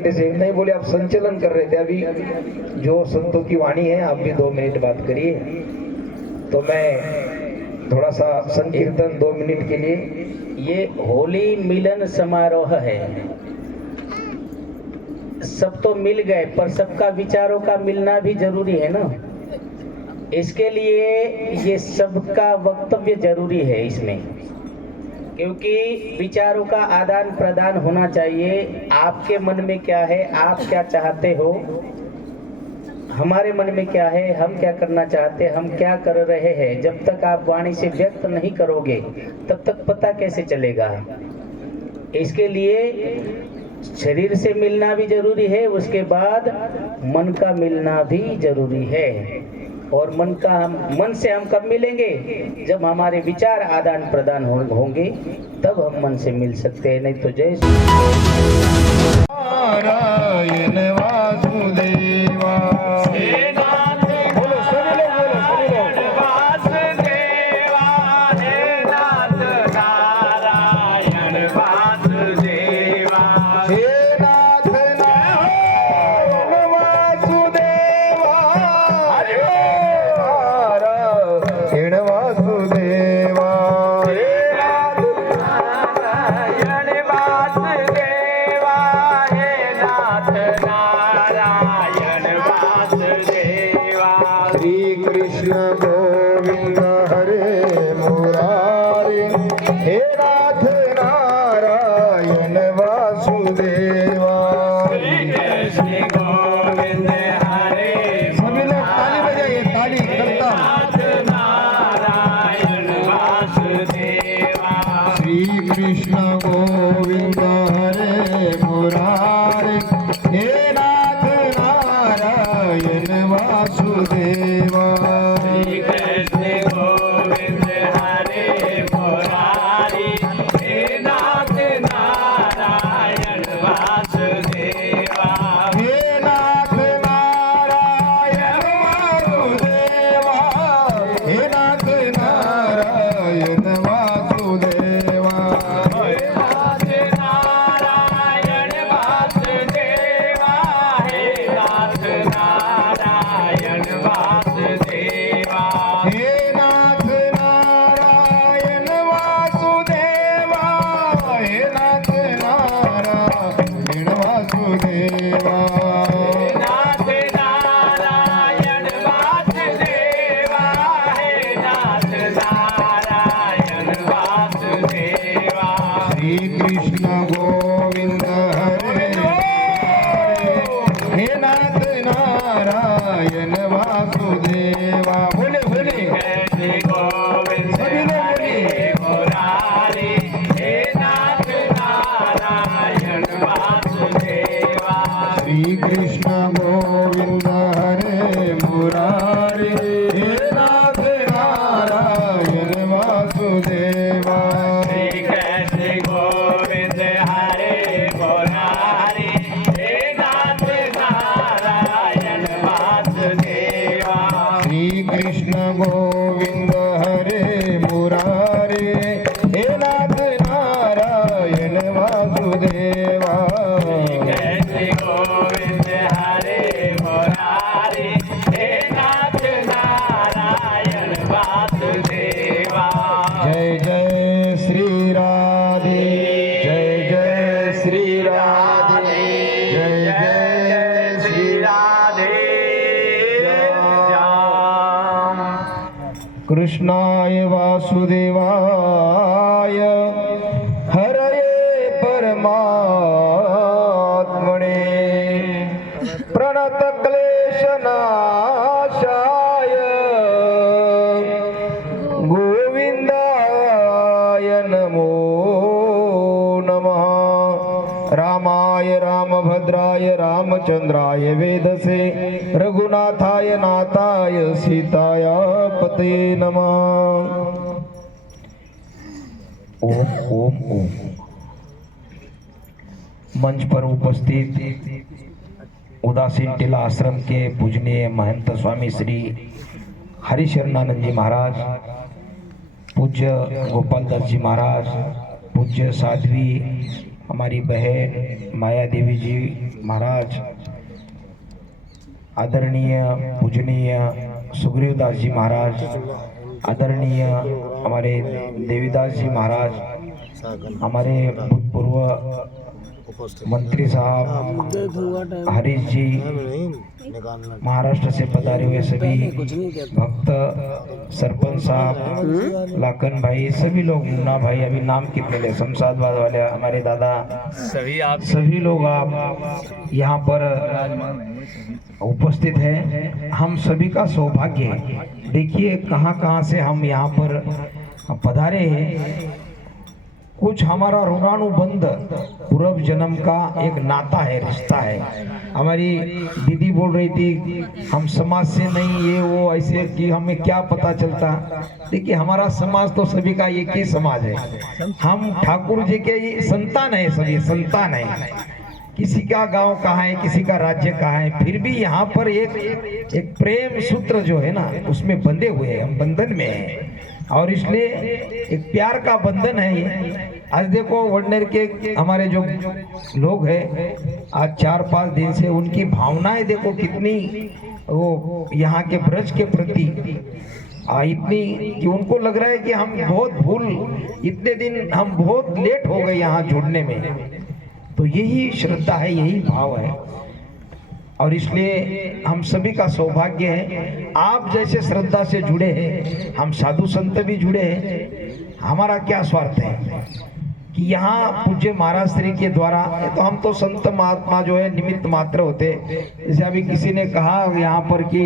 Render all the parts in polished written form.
घंटे से नहीं बोले, आप संचलन कर रहे थे अभी। जो संतों की वाणी है आप भी 2 मिनट बात करिए, तो मैं थोड़ा सा संकीर्तन 2 मिनट के लिए। ये होली मिलन समारोह है, सब तो मिल गए पर सबका विचारों का मिलना भी जरूरी है ना। इसके लिए ये सबका वक्तव्य जरूरी है इसमें, क्योंकि विचारों का आदान प्रदान होना चाहिए। आपके मन में क्या है, आप क्या चाहते हो, हमारे मन में क्या है, हम क्या करना चाहते हैं, हम क्या कर रहे हैं। जब तक आप वाणी से व्यक्त नहीं करोगे तब तक पता कैसे चलेगा। इसके लिए शरीर से मिलना भी जरूरी है, उसके बाद मन का मिलना भी जरूरी है। और मन से हम कब मिलेंगे, जब हमारे विचार आदान प्रदान होंगे, तब हम मन से मिल सकते हैं। नहीं तो जय नारायण वासुदेवा। कृष्णाय वासुदेवाय हरये परमात्मने प्रणतक्लेशनाशाय गोविन्दाय नमो नमः। रामाय रामभद्राय रामचन्द्राय वेदसे रघुनाथाय नाथाय सीताय पते नमः। ओम ओम ओम। मंच पर उपस्थित उदासीन टीला आश्रम के पूजनीय महंत स्वामी श्री हरिशरणानंद जी महाराज, पूज्य गोपालदास जी महाराज, पूज्य साध्वी हमारी बहन माया देवी जी महाराज, आदरणीय पूजनीय सुग्रीवदास जी महाराज, आदरणीय हमारे देवीदास जी महाराज, हमारे भूतपूर्व मंत्री साहब हरीश जी, महाराष्ट्र से पधारे हुए सभी भक्त, सरपंच साहब, लाखन भाई, सभी लोग, मुन्ना भाई, अभी नाम कितने ले, शमशादबाद वाले हमारे दादा, सभी लोग आप यहाँ पर उपस्थित हैं। हम सभी का सौभाग्य है। देखिए कहाँ कहाँ से हम यहाँ पर पधारे हैं। कुछ हमारा ऋणानुबंध पूर्व जन्म का एक नाता है, रिश्ता है। हमारी दीदी बोल रही थी हम समाज से नहीं, ये वो ऐसे कि हमें क्या पता चलता। देखिए हमारा समाज तो सभी का एक ही समाज है। हम ठाकुर जी के संतान है, सभी संतान है। किसी का गांव कहाँ है, किसी का राज्य कहाँ है, फिर भी यहाँ पर एक प्रेम सूत्र जो है ना उसमें बंधे हुए हैं, हम बंधन में हैं। और इसलिए एक प्यार का बंधन है ये। आज देखो वडनेर के हमारे जो लोग हैं, आज 4-5 दिन से उनकी भावनाएं देखो कितनी, वो यहाँ के ब्रज के प्रति इतनी कि उनको लग रहा है कि हम बहुत इतने दिन हम बहुत लेट हो गए यहाँ जुड़ने में। तो यही श्रद्धा है, यही भाव है। और इसलिए हम सभी का सौभाग्य है, आप जैसे श्रद्धा से जुड़े हैं, हम साधु संत भी जुड़े हैं। हमारा क्या स्वार्थ है कि यहाँ पूज्य महाराज श्री के द्वारा, तो हम तो संत महात्मा जो है निमित्त मात्र होते। जैसे अभी किसी ने कहा यहाँ पर कि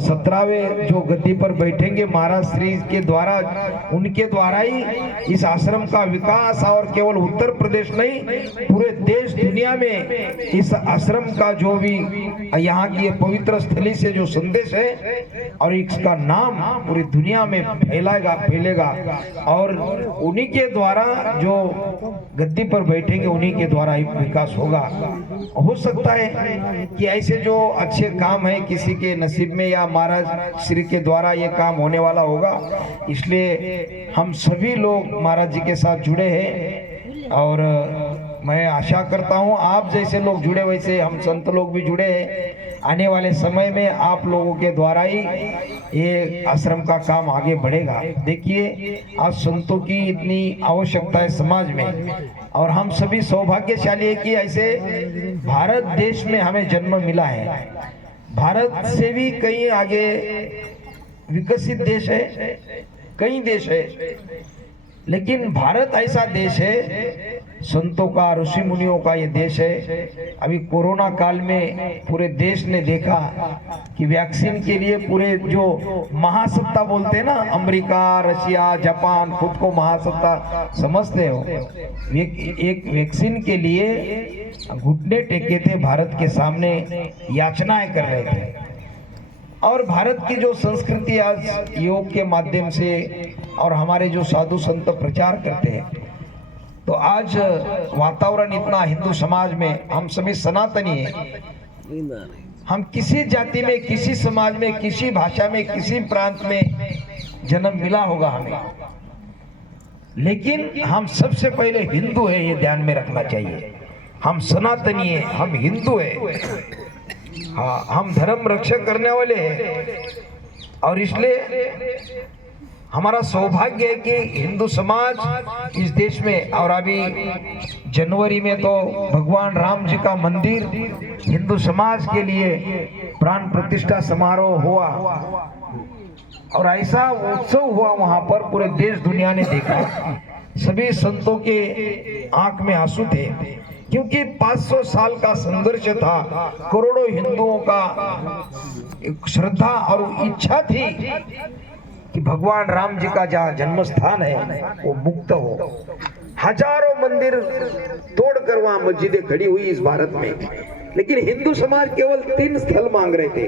17वें जो गद्दी पर बैठेंगे महाराज श्री के द्वारा, उनके द्वारा ही इस आश्रम का विकास, और केवल उत्तर प्रदेश नहीं पूरे देश दुनिया में इस आश्रम का जो भी यहाँ की पवित्र स्थली से जो संदेश है और इसका नाम पूरी दुनिया में फैलेगा। और उन्हीं के द्वारा जो गद्दी पर बैठेंगे उन्हीं के द्वारा ही विकास होगा। हो सकता है कि ऐसे जो अच्छे काम है किसी के नसीब में या महाराज श्री के द्वारा ये काम होने वाला होगा। इसलिए हम सभी लोग महाराज जी के साथ जुड़े हैं और मैं आशा करता हूँ आप जैसे लोग जुड़े वैसे हम संत लोग भी जुड़े हैं। आने वाले समय में आप लोगों के द्वारा ही ये आश्रम का काम आगे बढ़ेगा। देखिए आज संतों की इतनी आवश्यकता है समाज में, और हम सभी सौभाग्यशाली है कि ऐसे भारत देश में हमें जन्म मिला है। भारत से भी कहीं आगे विकसित देश है, कई देश है, लेकिन भारत ऐसा देश है संतों का, ऋषि मुनियों का ये देश है। अभी कोरोना काल में पूरे देश ने देखा कि वैक्सीन के लिए पूरे जो महासत्ता बोलते हैं ना, अमेरिका, रशिया, जापान, खुद को महासत्ता समझते हो, एक वैक्सीन के लिए घुटने टेके थे, भारत के सामने याचनाएं कर रहे थे। और भारत की जो संस्कृति आज योग के माध्यम से और हमारे जो साधु संत प्रचार करते हैं, तो आज वातावरण इतना हिंदू समाज में, हम सभी सनातनी हैं। हम किसी जाति में, किसी समाज में, किसी भाषा में, किसी प्रांत में जन्म मिला होगा हमें, लेकिन हम सबसे पहले हिंदू है, ये ध्यान में रखना चाहिए। हम सनातनी है, हम हिंदू है, हाँ, हम धर्म रक्षक करने वाले हैं। और इसलिए हमारा सौभाग्य है कि हिंदू समाज इस देश में, और अभी जनवरी में तो भगवान राम जी का मंदिर हिंदू समाज के लिए प्राण प्रतिष्ठा समारोह हुआ, और ऐसा उत्सव हुआ वहां पर, पूरे देश दुनिया ने देखा। सभी संतों के आंख में आंसू थे, क्योंकि 500 साल का संघर्ष था, करोड़ों हिंदुओं का श्रद्धा और इच्छा थी कि भगवान राम जी का जहाँ जन्म स्थान है वो मुक्त हो। हजारों मंदिर तोड़कर वहां मस्जिदें खड़ी हुई इस भारत में, लेकिन हिंदू समाज केवल 3 स्थल मांग रहे थे,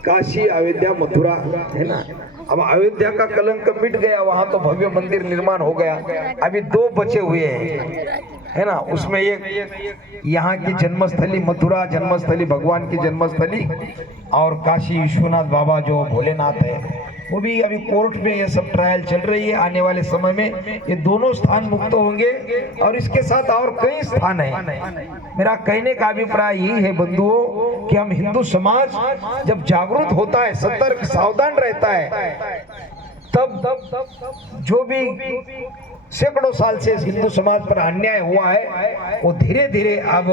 काशी, अयोध्या, मथुरा, है ना। अब अयोध्या का कलंक मिट गया, वहां तो भव्य मंदिर निर्माण हो गया। अभी 2 बचे हुए हैं, है ना। उसमें एक यहाँ की जन्मस्थली मथुरा, जन्मस्थली भगवान की जन्मस्थली, और काशी विश्वनाथ बाबा जो भोलेनाथ है, वो भी अभी कोर्ट में ये सब ट्रायल चल रही है। आने वाले समय में ये दोनों स्थान मुक्त होंगे और इसके साथ और कई स्थान है। मेरा कहने का अभिप्राय यही है बंधुओं कि हम हिंदू समाज जब जागरूक होता है, सतर्क सावधान रहता है, तब जो भी सैकड़ों साल से हिंदू समाज पर अन्याय हुआ है वो धीरे धीरे अब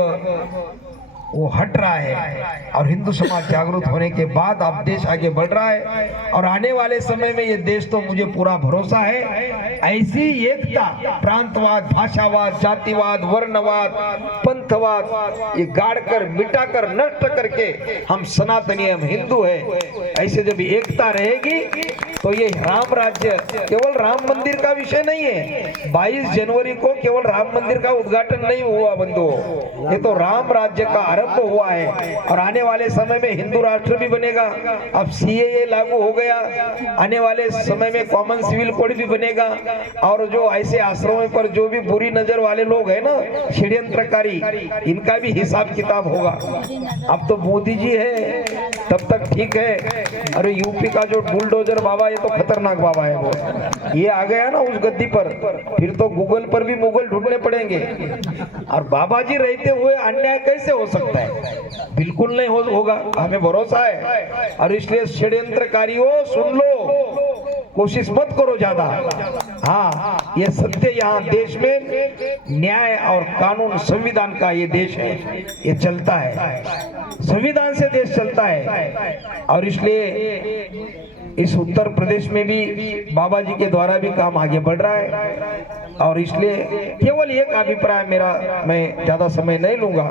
वो हट रहा है और हिंदू समाज जागरूक होने के बाद अब देश आगे बढ़ रहा है। और आने वाले समय में ये देश तो मुझे पूरा भरोसा है ऐसी एकता, प्रांतवाद, भाषावाद, जातिवाद, वर्णवाद, पंथवाद ये गाड़कर मिटाकर नष्ट करके हम सनातनी, हम हिंदू है, ऐसे जब एकता रहेगी तो ये राम राज्य केवल राम मंदिर का विषय नहीं है। 22 जनवरी को केवल राम मंदिर का उद्घाटन नहीं हुआ बंधुओं, ये तो राम राज्य का आरंभ हुआ है। और आने वाले समय में हिंदू राष्ट्र भी बनेगा। अब सीएए लागू हो गया, आने वाले समय में कॉमन सिविल कोड भी बनेगा। और जो ऐसे आश्रमों पर जो भी बुरी नजर वाले लोग हैं ना, षड्यंत्रकारी, इनका भी हिसाब किताब होगा। अब तो मोदी जी है तब तक ठीक है, अरे यूपी का जो बुलडोजर बाबा, ये तो खतरनाक बाबा है वो, ये आ गया ना उस गद्दी पर, फिर तो गूगल पर भी मुगल ढूंढने पड़ेंगे। और बाबा जी रहते हुए अन्याय कैसे हो सकता है? बिल्कुल नहीं होगा, हमें भरोसा है। और इसलिए षड्यंत्रकारियों सुन लो, कोशिश मत करो ज्यादा। हाँ, ये सत्य यहाँ देश में न्याय और कानून, संविधान का ये देश है, ये चलता है, संविधान से देश चलता है। और इसलिए इस उत्तर प्रदेश में भी बाबा जी के द्वारा भी काम आगे बढ़ रहा है। और इसलिए केवल एक अभिप्राय मेरा, मैं ज्यादा समय नहीं लूंगा,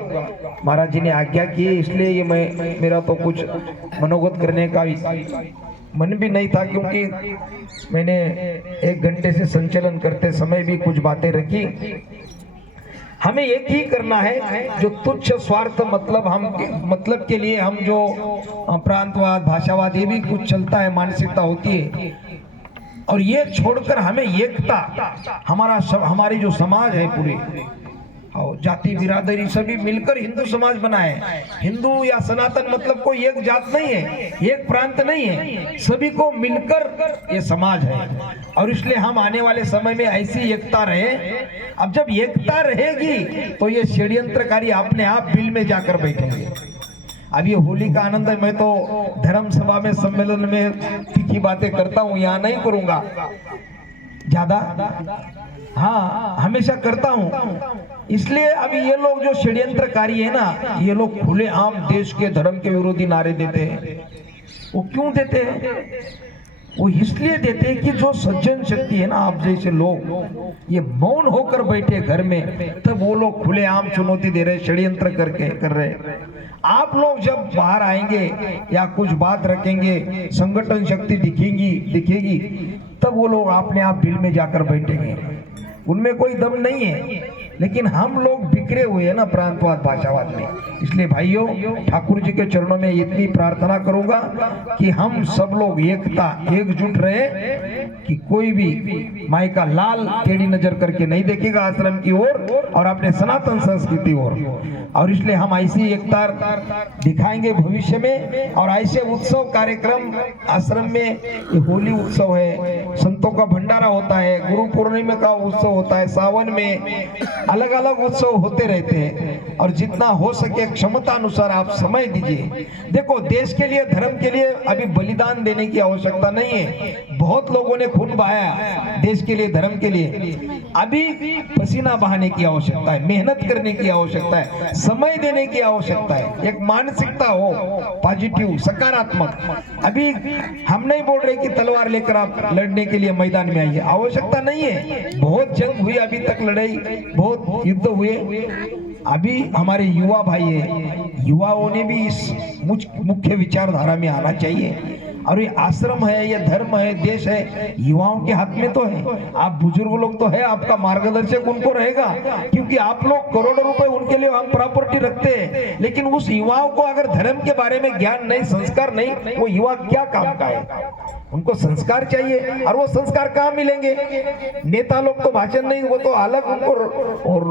महाराज जी ने आज्ञा की, इसलिए ये मेरा तो कुछ मनोगत करने का मन भी नहीं था, क्योंकि मैंने 1 घंटे से संचालन करते समय भी कुछ बातें रखी। हमें एक ही करना है, जो तुच्छ स्वार्थ मतलब के लिए हम जो प्रांतवाद, भाषावाद, ये भी कुछ चलता है, मानसिकता होती है, और ये छोड़कर हमें एकता, हमारी जो समाज है पूरी, और जाति बिरादरी सभी मिलकर हिंदू समाज बना है। हिंदू या सनातन मतलब कोई एक जात नहीं है, एक प्रांत नहीं है, सभी को मिलकर ये समाज है। और इसलिए हम आने वाले समय में ऐसी एकता रहे। अब जब एकता रहेगी तो ये षड्यंत्रकारी अपने आप बिल में जाकर बैठेंगे। अब ये होली का आनंद है, मैं तो धर्म सभा में, सम्मेलन में तीखी बातें करता हूँ, यहाँ नहीं करूंगा ज्यादा, हाँ हमेशा करता हूँ। इसलिए अभी ये लोग जो षड्यंत्रकारी है ना, ये लोग खुलेआम देश के धर्म के विरोधी नारे देते हैं। वो क्यों देते हैं? वो इसलिए देते हैं कि जो सज्जन शक्ति है ना, आप जैसे लोग ये मौन होकर बैठे घर में, तब वो लोग खुलेआम चुनौती दे रहे, षड्यंत्र कर रहे। आप लोग जब बाहर आएंगे या कुछ बात रखेंगे, संगठन शक्ति दिखेगी, तब वो लोग अपने आप बिल में जाकर बैठेंगे। उनमें कोई दम नहीं है, लेकिन हम लोग बिखरे हुए हैं ना प्रांतवाद, भाषावाद में। इसलिए भाइयों, ठाकुर जी के चरणों में इतनी प्रार्थना करूंगा कि हम सब लोग एकजुट रहे, कि कोई भी माई का लाल टेढ़ी नजर करके नहीं देखेगा आश्रम की ओर और अपने सनातन संस्कृति ओर। और इसलिए हम ऐसी एकता दिखाएंगे भविष्य में। और ऐसे उत्सव कार्यक्रम आश्रम में, ये होली उत्सव है, संतों का भंडारा होता है, गुरु पूर्णिमा का उत्सव होता है, सावन में अलग अलग उत्सव होते रहते हैं। और जितना हो सके क्षमता अनुसार आप समय दीजिए। देखो, देश के लिए, धर्म के लिए अभी बलिदान देने की आवश्यकता नहीं है। बहुत लोगों ने खून बहाया देश के लिए, धर्म के लिए। अभी पसीना बहाने की आवश्यकता है, मेहनत करने की आवश्यकता है, समय देने की आवश्यकता है। एक मानसिकता हो पॉजिटिव, सकारात्मक। अभी हम नहीं बोल रहे कि तलवार लेकर आप लड़ने के लिए मैदान में आइए, आवश्यकता नहीं है। बहुत जंग हुई अभी तक, लड़ाई, बहुत युद्ध हुए। अभी हमारे युवा भाई है, युवाओं ने भी इस मुख्य विचारधारा में आना चाहिए। और ये आश्रम है, ये धर्म है, देश है, युवाओं के हाथ में तो है। आप बुजुर्ग लोग तो है, आपका मार्गदर्शक उनको रहेगा, क्योंकि आप लोग करोड़ों रुपए उनके लिए हम प्रॉपर्टी रखते हैं। लेकिन उस युवाओं को अगर धर्म के बारे में ज्ञान नहीं, संस्कार नहीं, वो युवा क्या काम का है? उनको संस्कार चाहिए, और वो संस्कार कहाँ मिलेंगे? नेता लोग तो भाषण नहीं, वो तो अलग उनको और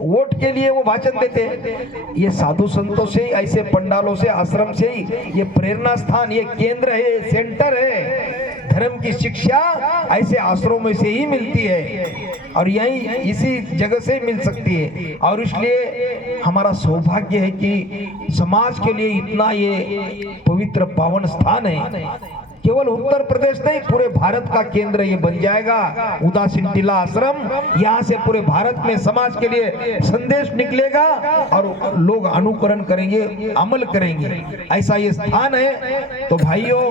वोट के लिए वो भाषण देते हैं। ये साधु संतों से ही, ऐसे पंडालों से, आश्रम से ही ये प्रेरणा स्थान, ये केंद्र है, सेंटर है। धर्म की शिक्षा ऐसे आश्रमों से ही मिलती है और यही इसी जगह से मिल सकती है। और इसलिए हमारा सौभाग्य है कि समाज के लिए इतना ये पवित्र पावन स्थान है। केवल उत्तर प्रदेश नहीं, पूरे भारत का केंद्र ये बन जाएगा। उदासीन टीला आश्रम, यहाँ से पूरे भारत में समाज के लिए संदेश निकलेगा और लोग अनुकरण करेंगे, अमल करेंगे। ऐसा ये स्थान है। तो भाइयों,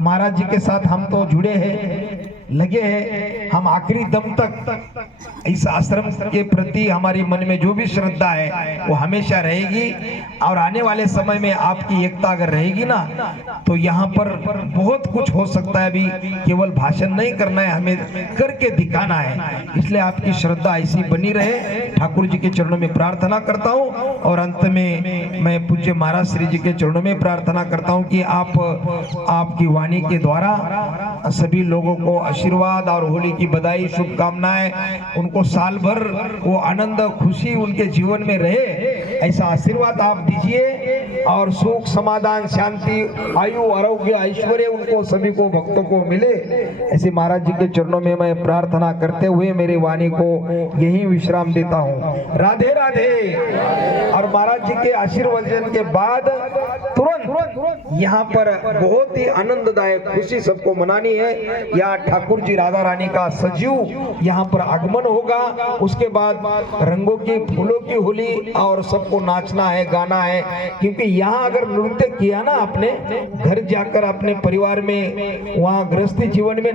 महाराज जी के साथ हम तो जुड़े हैं, लगे हैं। हम आखिरी दम तक इस आश्रम के प्रति हमारी मन में जो भी श्रद्धा है वो हमेशा रहेगी। और आने वाले समय में आपकी एकता अगर रहेगी ना, तो यहाँ पर बहुत कुछ हो सकता है। अभी केवल भाषण नहीं करना है, हमें करके दिखाना है। इसलिए आपकी श्रद्धा ऐसी बनी रहे, ठाकुर जी के चरणों में प्रार्थना करता हूँ। और अंत में मैं पूज्य महाराज श्री जी के चरणों में प्रार्थना करता हूँ कि आपकी वाणी के द्वारा सभी लोगों को आशीर्वाद और होली की बधाई, शुभकामनाएं, उनको साल भर वो आनंद खुशी उनके जीवन में रहे, ऐसा आशीर्वाद आप दीजिए। और सुख समाधान शांति आयु आरोग्य ऐश्वर्य उनको सभी को भक्तों को मिले, ऐसे महाराज जी के चरणों में मैं प्रार्थना करते हुए मेरी वाणी को यही विश्राम देता हूँ। राधे राधे। और महाराज जी के आशीर्वचन के बाद तुरंत यहाँ पर बहुत ही आनंददायक खुशी सबको मनानी है। यहाँ ठाकुर जी राधा रानी का सजीव यहाँ पर आगमन होगा। उसके बाद रंगों की फूलों की होली और सबको नाचना है, गाना है। क्योंकि यहाँ अगर नृत्य किया ना आपने, घर जाकर अपने परिवार में, वहाँ गृहस्थी जीवन में